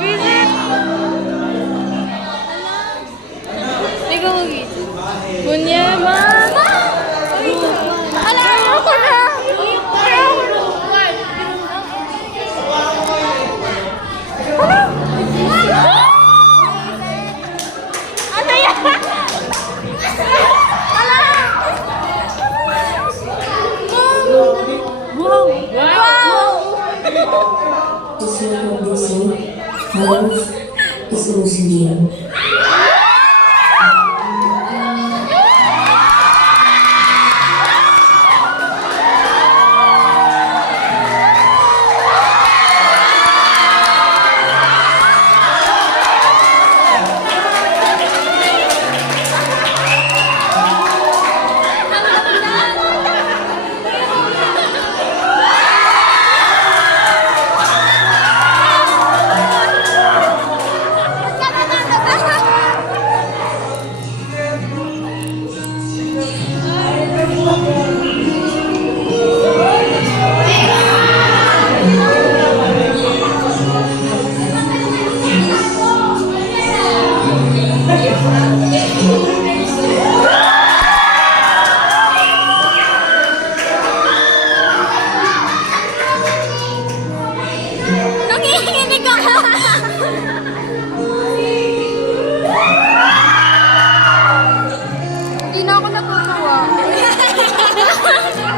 Visit! Ikaw mag-visit. Bunya, mama! Ala, ako na! Ano yan? Wow! Just like what they say, love is illusion. Nangihinig ako! Hindi na ako natutuwa.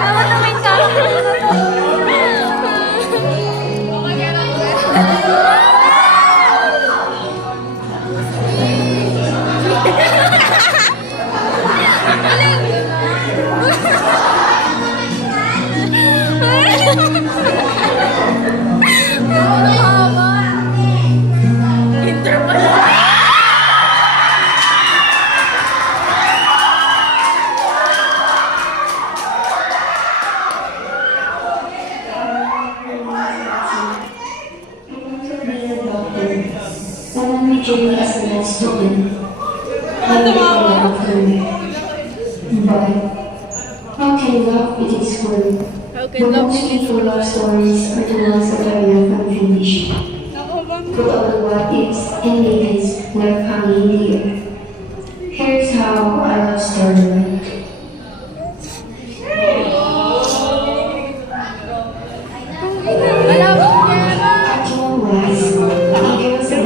Dapat naman ka. Someone may join as the last student. I will love her. But how can love be this word? The most beautiful love stories are the ones that are left unfinished. Put all the what ifs and maybes left hanging here. Here's how our love story went. Actual was, there was a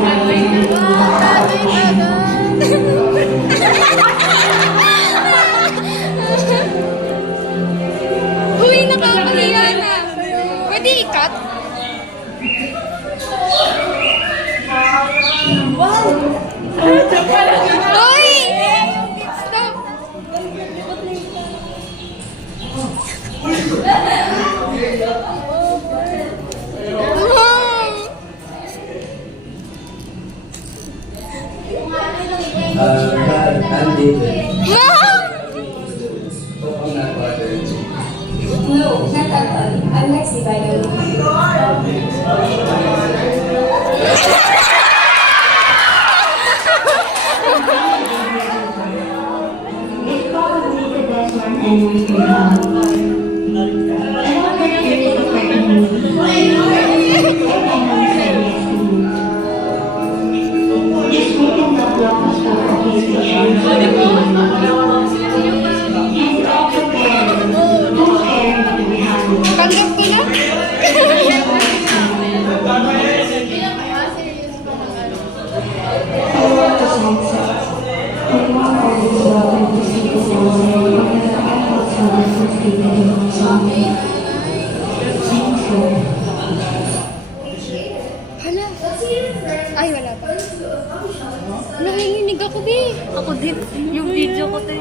Uy, nakakahiya na. Pwede ikat? Uy! Stop! I'm David. Mom! I'm not bothered. No, not at all. I'm Lexi, by the way. It's probably the best one anyone could have. I love that you're really affecting me. Everyone said yes to you. Just make them not block us from all these pictures. And all the parents, who's caring to be happy. Tanggap ko na. I love the sunset. I want all this love and to see the sunset because I felt so devastated in my song. Thank you. Hala. Ay, wala pa. Nanginginig ako, Bi. Ako din. Yung video ko, te.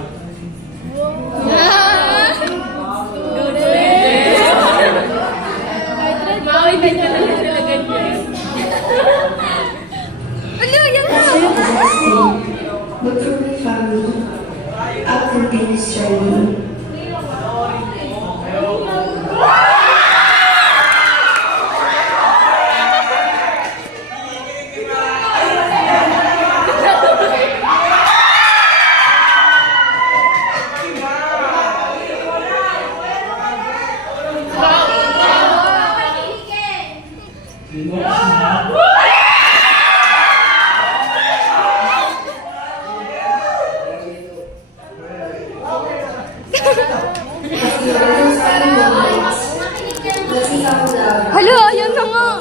Bawin na niya lang sila ganyan. Ano, yan na. But for my family, I'll continue struggling. Hala, ayan na nga.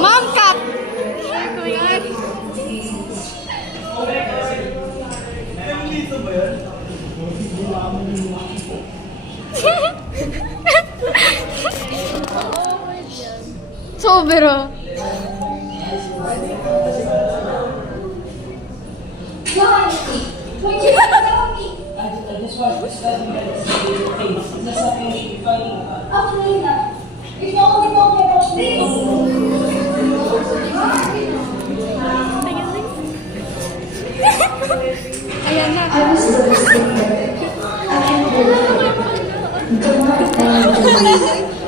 Mom, cup. Sobra. Ayan na. I was devastated. I can't believe it. The more I believe,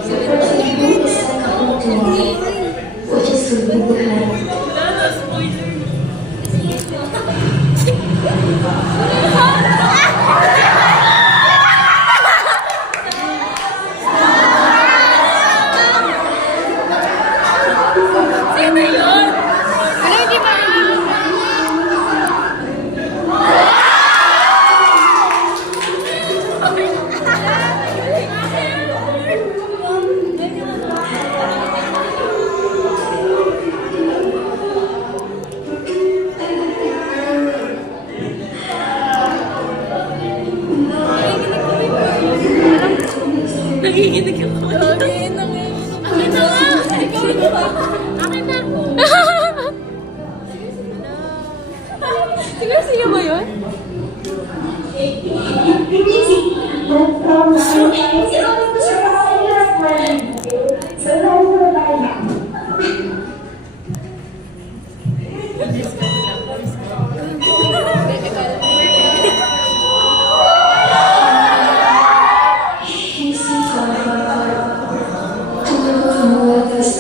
the person who is like home to me, which is to be with her. Ano, hindi ba? Nanginginig ako. Akin na nga. Akin na nga. Akin na. Siya ba yun? He sees my heart. To live with more of this